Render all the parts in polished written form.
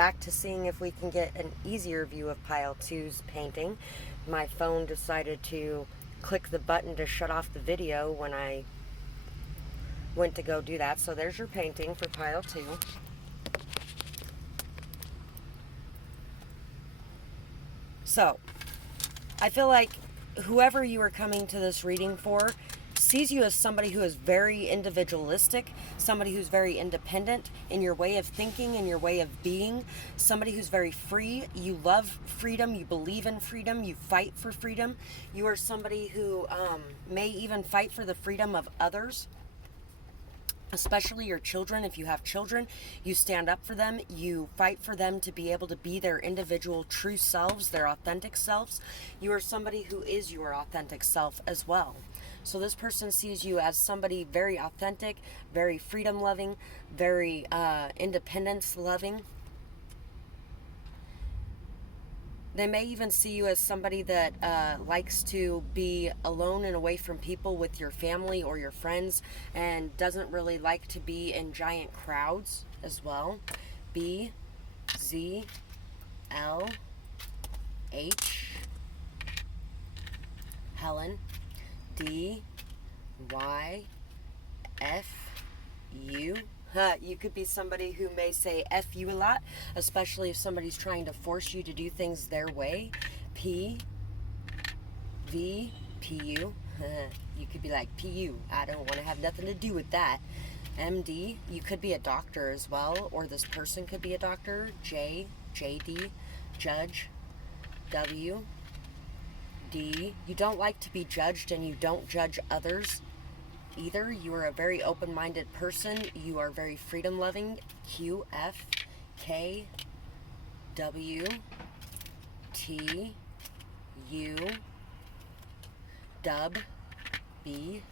back to seeing if we can get an easier view of pile two's painting. My phone decided to click the button to shut off the video when I went to go do that. So there's your painting for pile two. So I feel like whoever you are coming to this reading for sees you as somebody who is very individualistic, somebody who's very independent in your way of thinking, in your way of being, somebody who's very free. You love freedom, you believe in freedom, you fight for freedom. You are somebody who may even fight for the freedom of others, especially your children. If you have children, you stand up for them, you fight for them to be able to be their individual true selves, their authentic selves. You are somebody who is your authentic self as well. So this person sees you as somebody very authentic, very freedom loving, very independence loving. They may even see you as somebody that likes to be alone and away from people with your family or your friends, and doesn't really like to be in giant crowds as well. B, Z, L, H, Helen, D, Y, F, U. You could be somebody who may say F you a lot, especially if somebody's trying to force you to do things their way. P, V, PU. You could be like, PU, I don't want to have nothing to do with that. MD, you could be a doctor as well, or this person could be a doctor. J, JD, judge. W, D, you don't like to be judged and you don't judge others either. You are a very open-minded person. You are very freedom-loving. Q, F, K, W, T, U, Dub, B,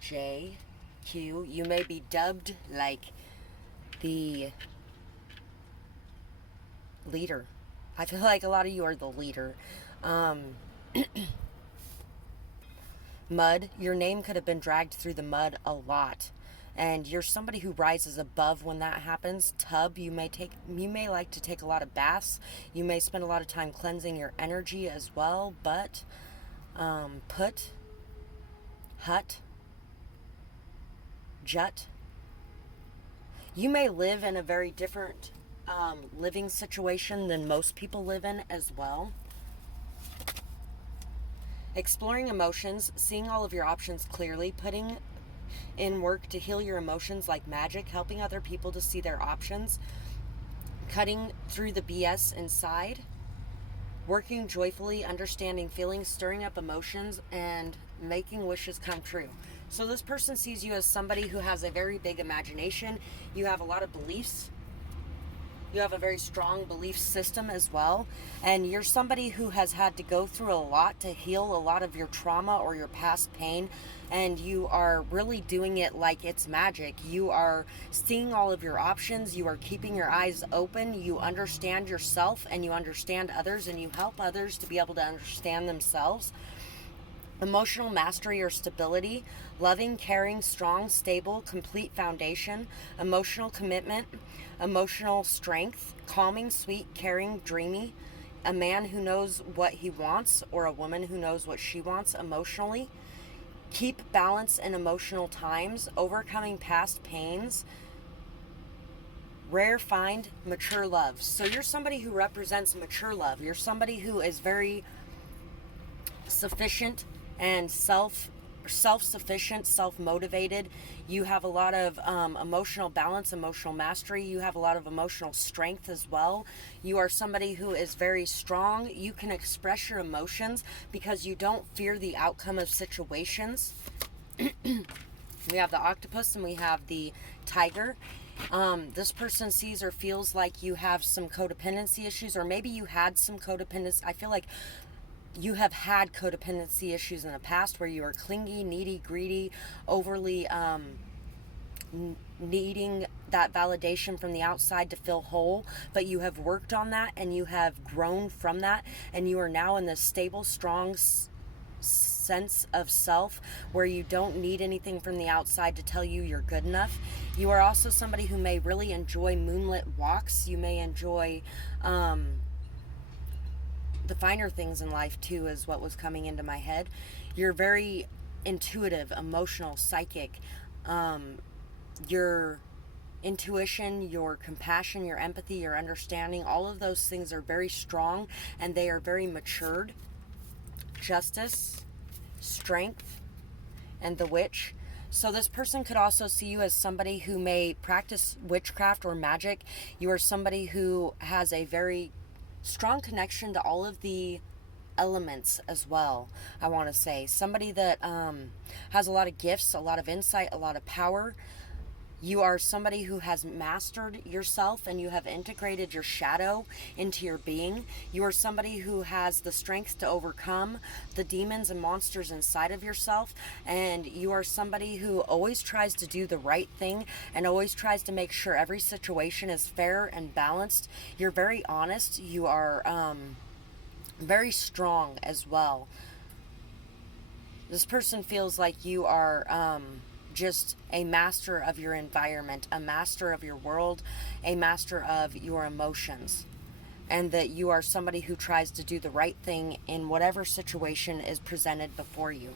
J, Q. You may be dubbed like the leader. I feel like a lot of you are the leader. Mud, your name could have been dragged through the mud a lot, and you're somebody who rises above when that happens. Tub, you may like to take a lot of baths. You may spend a lot of time cleansing your energy as well. But put, hut, jut, you may live in a very different living situation than most people live in as well. Exploring emotions, seeing all of your options clearly, putting in work to heal your emotions like magic, helping other people to see their options, cutting through the BS inside, working joyfully, understanding feelings, stirring up emotions, and making wishes come true. So this person sees you as somebody who has a very big imagination. You have a lot of beliefs. You have a very strong belief system as well. And you're somebody who has had to go through a lot to heal a lot of your trauma or your past pain. And you are really doing it like it's magic. You are seeing all of your options. You are keeping your eyes open. You understand yourself and you understand others, and you help others to be able to understand themselves. Emotional mastery or stability, loving, caring, strong, stable, complete foundation, emotional commitment, emotional strength, calming, sweet, caring, dreamy, a man who knows what he wants or a woman who knows what she wants emotionally, keep balance in emotional times, overcoming past pains, rare find, mature love. So you're somebody who represents mature love. You're somebody who is very sufficient and self-sufficient, self-motivated. You have a lot of emotional balance, emotional mastery. You have a lot of emotional strength as well. You are somebody who is very strong. You can express your emotions because you don't fear the outcome of situations. We have the octopus and we have the tiger. This person sees or feels like you have some codependency issues, or maybe you had some codependency. I feel like you have had codependency issues in the past where you are clingy, needy, greedy, overly needing that validation from the outside to feel whole, but you have worked on that and you have grown from that, and you are now in this stable, strong, sense of self where you don't need anything from the outside to tell you you're good enough. You are also somebody who may really enjoy moonlit walks. You may enjoy the finer things in life too, is what was coming into my head. You're very intuitive, emotional, psychic. Your intuition, your compassion, your empathy, your understanding, all of those things are very strong and they are very matured. Justice, strength, and the witch. So this person could also see you as somebody who may practice witchcraft or magic. You are somebody who has a very strong connection to all of the elements as well, I want to say. Somebody that has a lot of gifts, a lot of insight, a lot of power. You are somebody who has mastered yourself and you have integrated your shadow into your being. You are somebody who has the strength to overcome the demons and monsters inside of yourself. And you are somebody who always tries to do the right thing and always tries to make sure every situation is fair and balanced. You're very honest. You are very strong as well. This person feels like you are just a master of your environment, a master of your world, a master of your emotions, and that you are somebody who tries to do the right thing in whatever situation is presented before you.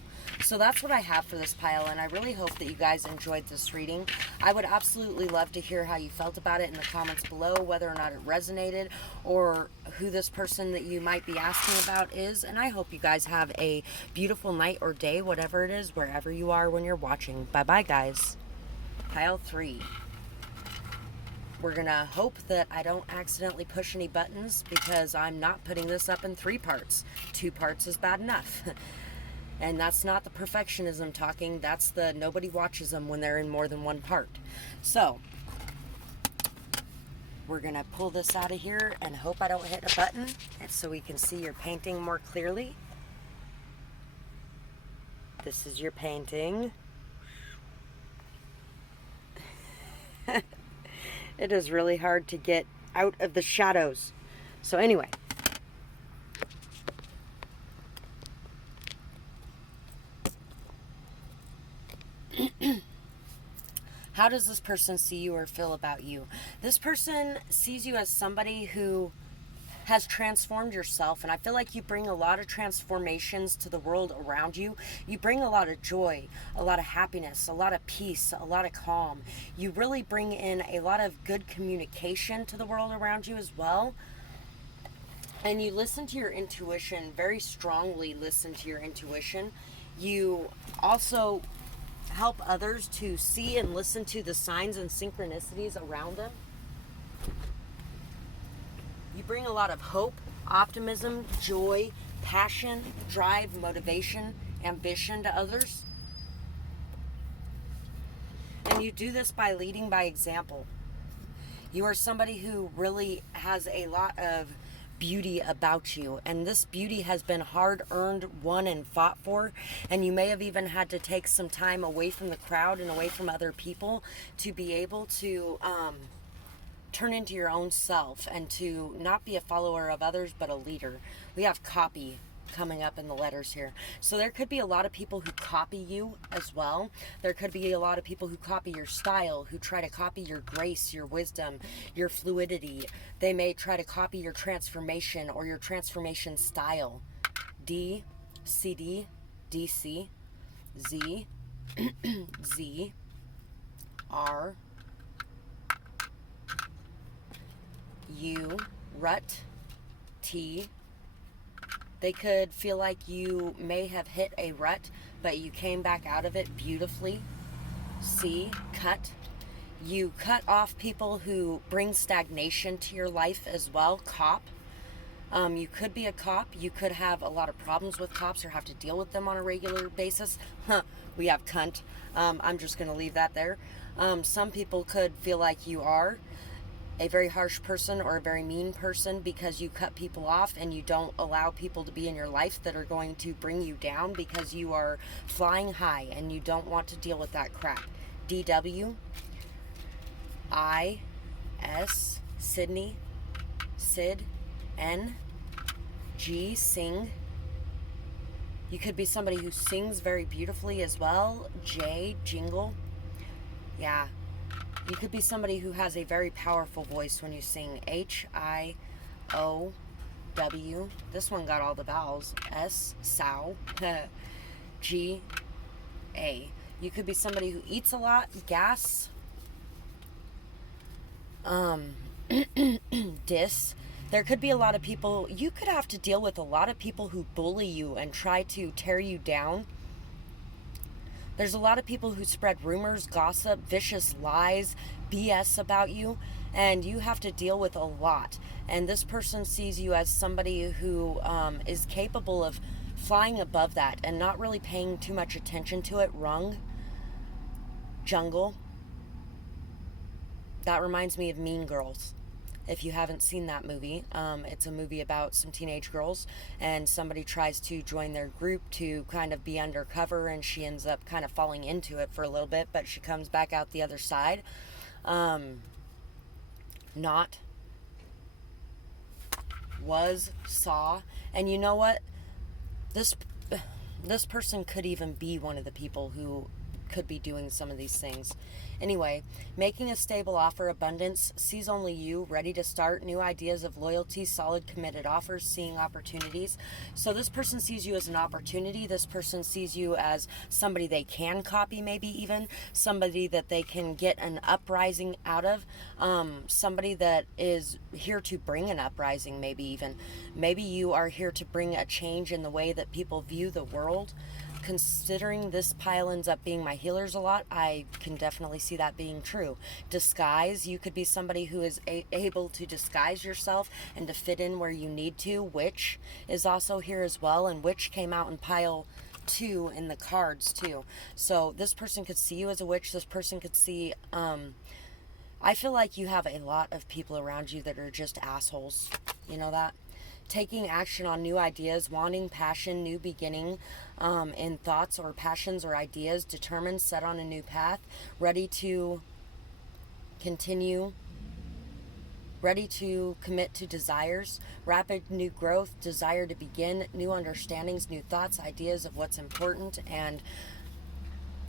So that's what I have for this pile, and I really hope that you guys enjoyed this reading. I would absolutely love to hear how you felt about it in the comments below, whether or not it resonated, or who this person that you might be asking about is. And I hope you guys have a beautiful night or day, whatever it is, wherever you are when you're watching. Bye-bye, guys. Pile 3. We're gonna hope that I don't accidentally push any buttons, because I'm not putting this up in 3 parts. 2 parts is bad enough. And that's not the perfectionism talking, that's the nobody watches them when they're in more than 1 part. So, we're gonna pull this out of here and hope I don't hit a button, and so we can see your painting more clearly. This is your painting. It is really hard to get out of the shadows. So anyway. How does this person see you or feel about you? This person sees you as somebody who has transformed yourself, and I feel like you bring a lot of transformations to the world around you. You bring a lot of joy, a lot of happiness, a lot of peace, a lot of calm. You really bring in a lot of good communication to the world around you as well. And you listen to your intuition, very strongly listen to your intuition. You also help others to see and listen to the signs and synchronicities around them. You bring a lot of hope, optimism, joy, passion, drive, motivation, ambition to others. And you do this by leading by example. You are somebody who really has a lot of beauty about you, and this beauty has been hard earned, won, and fought for, and you may have even had to take some time away from the crowd and away from other people to be able to turn into your own self and to not be a follower of others but a leader. We have copy coming up in the letters here, so there could be a lot of people who copy you as well. There could be a lot of people who copy your style, who try to copy your grace, your wisdom, your fluidity. They may try to copy your transformation or your transformation style. D, CD, DC, Z, Z, R, U, rut, T. They could feel like you may have hit a rut, but you came back out of it beautifully. C, cut. You cut off people who bring stagnation to your life as well. Cop. You could be a cop. You could have a lot of problems with cops or have to deal with them on a regular basis. We have cunt. I'm just going to leave that there. Some people could feel like you are a very harsh person or a very mean person because you cut people off and you don't allow people to be in your life that are going to bring you down because you are flying high and you don't want to deal with that crap. DW, I, S, Sydney, Sid, N, G, Sing, You could be somebody who sings very beautifully as well. J, jingle. Yeah. You could be somebody who has a very powerful voice when you sing. H-I-O-W. This one got all the vowels. S, sow. G, A. You could be somebody who eats a lot. Gas. Dis. There could be a lot of people. You could have to deal with a lot of people who bully you and try to tear you down. There's a lot of people who spread rumors, gossip, vicious lies, BS about you, and you have to deal with a lot. And this person sees you as somebody who is capable of flying above that and not really paying too much attention to it. Rung, jungle. That reminds me of Mean Girls. If you haven't seen that movie, it's a movie about some teenage girls, and somebody tries to join their group to kind of be undercover, and she ends up kind of falling into it for a little bit, but she comes back out the other side. Not, was, saw, and you know what? This person could even be one of the people who could be doing some of these things. Anyway, making a stable offer, abundance, sees only you, ready to start, new ideas of loyalty, solid committed offers, seeing opportunities. So this person sees you as an opportunity. This person sees you as somebody they can copy, maybe even somebody that they can get an uprising out of, somebody that is here to bring an uprising, maybe even. Maybe you are here to bring a change in the way that people view the world. Considering this pile ends up being my healers a lot, I can definitely see that being true. Disguise, you could be somebody who is able to disguise yourself and to fit in where you need to. Witch is also here as well, and witch came out in pile 2 in the cards too. So this person could see you as a witch. This person could see, I feel like you have a lot of people around you that are just assholes. You know that? Taking action on new ideas, wanting passion, new beginning in thoughts or passions or ideas, determined, set on a new path, ready to continue, ready to commit to desires, rapid new growth, desire to begin, new understandings, new thoughts, ideas of what's important, and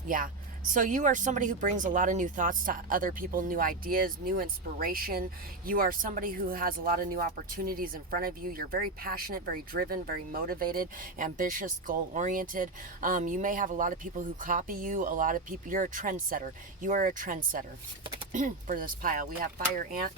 yeah. So you are somebody who brings a lot of new thoughts to other people, new ideas, new inspiration. You are somebody who has a lot of new opportunities in front of you. You're very passionate, very driven, very motivated, ambitious, goal-oriented. You may have a lot of people who copy you, a lot of people. You're a trendsetter. You are a trendsetter for this pile. We have fire ant.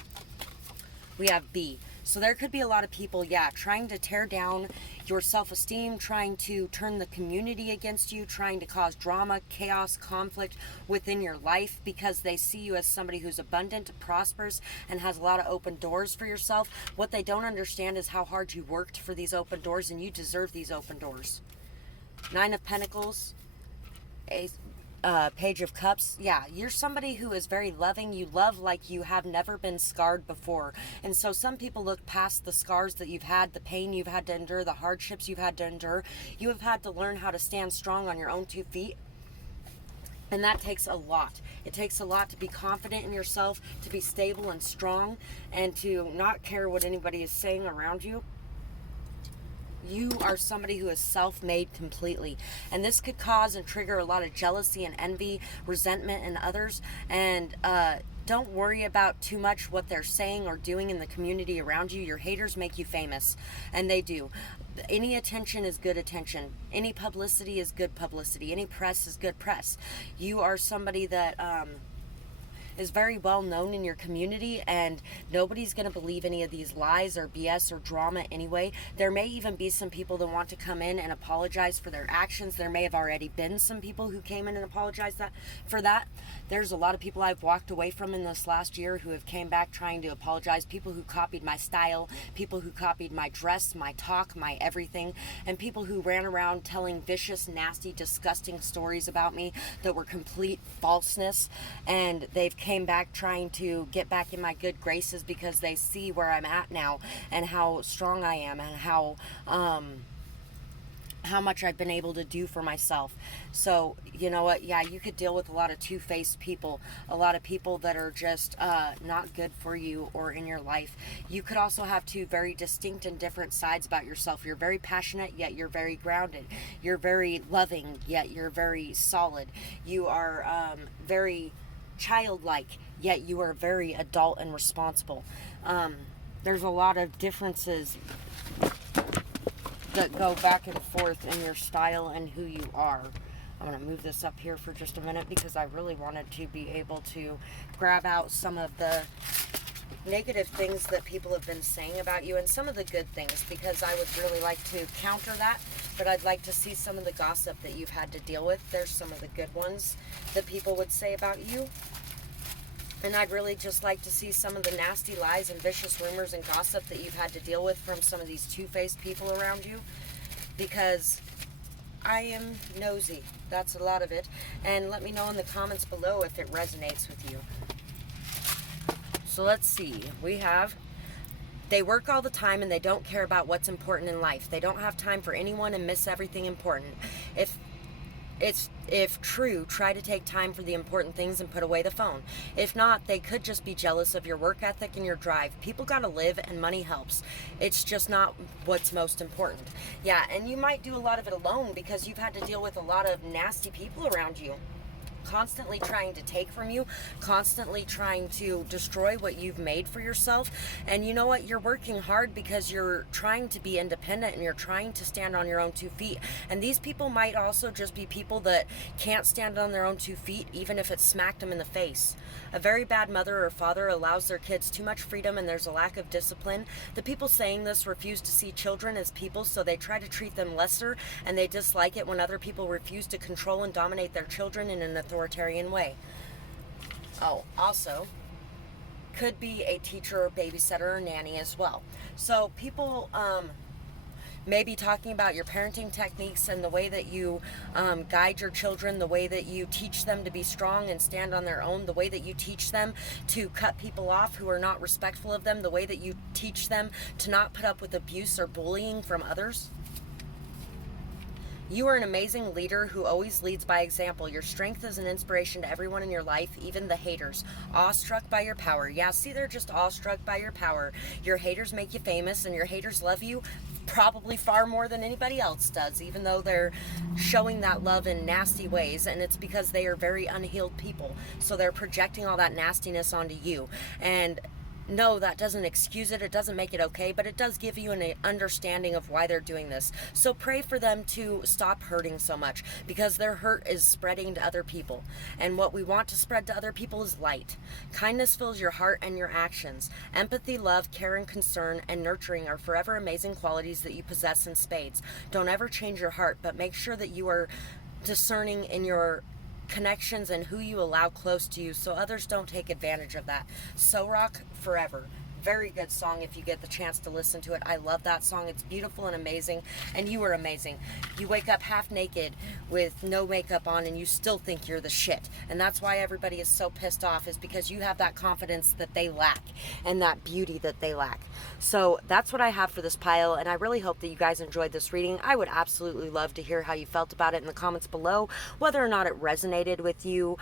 We have bee. So there could be a lot of people, trying to tear down your self-esteem, trying to turn the community against you, trying to cause drama, chaos, conflict within your life because they see you as somebody who's abundant, prosperous, and has a lot of open doors for yourself. What they don't understand is how hard you worked for these open doors, and you deserve these open doors. 9 of Pentacles, Page of Cups. Yeah, you're somebody who is very loving. You love like you have never been scarred before. And so some people look past the scars that you've had, the pain you've had to endure, the hardships you've had to endure. You have had to learn how to stand strong on your own 2 feet. And that takes a lot. It takes a lot to be confident in yourself, to be stable and strong, and to not care what anybody is saying around you. You are somebody who is self-made completely, and this could cause and trigger a lot of jealousy and envy, resentment in others. And don't worry about too much what they're saying or doing in the community around you. Your haters make you famous, and they do. Any attention is good attention. Any publicity is good publicity. Any press is good press. You are somebody that is very well known in your community, and nobody's going to believe any of these lies or BS or drama anyway. There may even be some people that want to come in and apologize for their actions. There may have already been some people who came in and apologized for that. There's a lot of people I've walked away from in this last year who have came back trying to apologize. People who copied my style, people who copied my dress, my talk, my everything, and people who ran around telling vicious, nasty, disgusting stories about me that were complete falseness. And they've came back trying to get back in my good graces because they see where I'm at now and how strong I am and how how much I've been able to do for myself. So, you know what? Yeah, you could deal with a lot of two-faced people, a lot of people that are just not good for you or in your life. You could also have two very distinct and different sides about yourself. You're very passionate, yet you're very grounded. You're very loving, yet you're very solid. You are very childlike, yet you are very adult and responsible. There's a lot of differences that go back and forth in your style and who you are. I'm going to move this up here for just a minute because I really wanted to be able to grab out some of the negative things that people have been saying about you and some of the good things, because I would really like to counter that, but I'd like to see some of the gossip that you've had to deal with. There's some of the good ones that people would say about you. And I'd really just like to see some of the nasty lies and vicious rumors and gossip that you've had to deal with from some of these two-faced people around you, because I am nosy. That's a lot of it. And let me know in the comments below if it resonates with you. So let's see. We have, they work all the time and they don't care about what's important in life. They don't have time for anyone and miss everything important. If true, try to take time for the important things and put away the phone. If not, they could just be jealous of your work ethic and your drive. People gotta live and money helps. It's just not what's most important. Yeah, and you might do a lot of it alone because you've had to deal with a lot of nasty people around you, constantly trying to take from you, constantly trying to destroy what you've made for yourself. And you know what? You're working hard because you're trying to be independent and you're trying to stand on your own 2 feet. And these people might also just be people that can't stand on their own 2 feet, even if it smacked them in the face. A very bad mother or father allows their kids too much freedom and there's a lack of discipline. The people saying this refuse to see children as people, so they try to treat them lesser, and they dislike it when other people refuse to control and dominate their children in an authoritarian way. Oh, also, could be a teacher or babysitter or nanny as well. So people may be talking about your parenting techniques and the way that you guide your children, the way that you teach them to be strong and stand on their own, the way that you teach them to cut people off who are not respectful of them, the way that you teach them to not put up with abuse or bullying from others. You are an amazing leader who always leads by example. Your strength is an inspiration to everyone in your life, even the haters. Awestruck by your power. Yeah, see, they're just awestruck by your power. Your haters make you famous, and your haters love you probably far more than anybody else does, even though they're showing that love in nasty ways, and it's because they are very unhealed people. So they're projecting all that nastiness onto you. And no, that doesn't excuse it. It doesn't make it okay, but it does give you an understanding of why they're doing this. So pray for them to stop hurting so much, because their hurt is spreading to other people. And what we want to spread to other people is light. Kindness fills your heart and your actions. Empathy, love, care, and concern, and nurturing are forever amazing qualities that you possess in spades. Don't ever change your heart, but make sure that you are discerning in your connections and who you allow close to you, so others don't take advantage of that. So Rock Forever. Very good song if you get the chance to listen to it. I love that song. It's beautiful and amazing, and you are amazing. You wake up half naked with no makeup on and you still think you're the shit. And that's why everybody is so pissed off, is because you have that confidence that they lack and that beauty that they lack. So that's what I have for this pile, and I really hope that you guys enjoyed this reading. I would absolutely love to hear how you felt about it in the comments below, whether or not it resonated with you,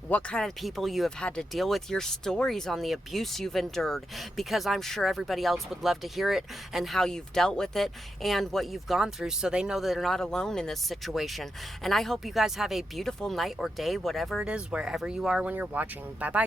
what kind of people you have had to deal with, your stories on the abuse you've endured, because I'm sure everybody else would love to hear it, and how you've dealt with it and what you've gone through, so they know that they're not alone in this situation. And I hope you guys have a beautiful night or day, whatever it is, wherever you are when you're watching. Bye bye.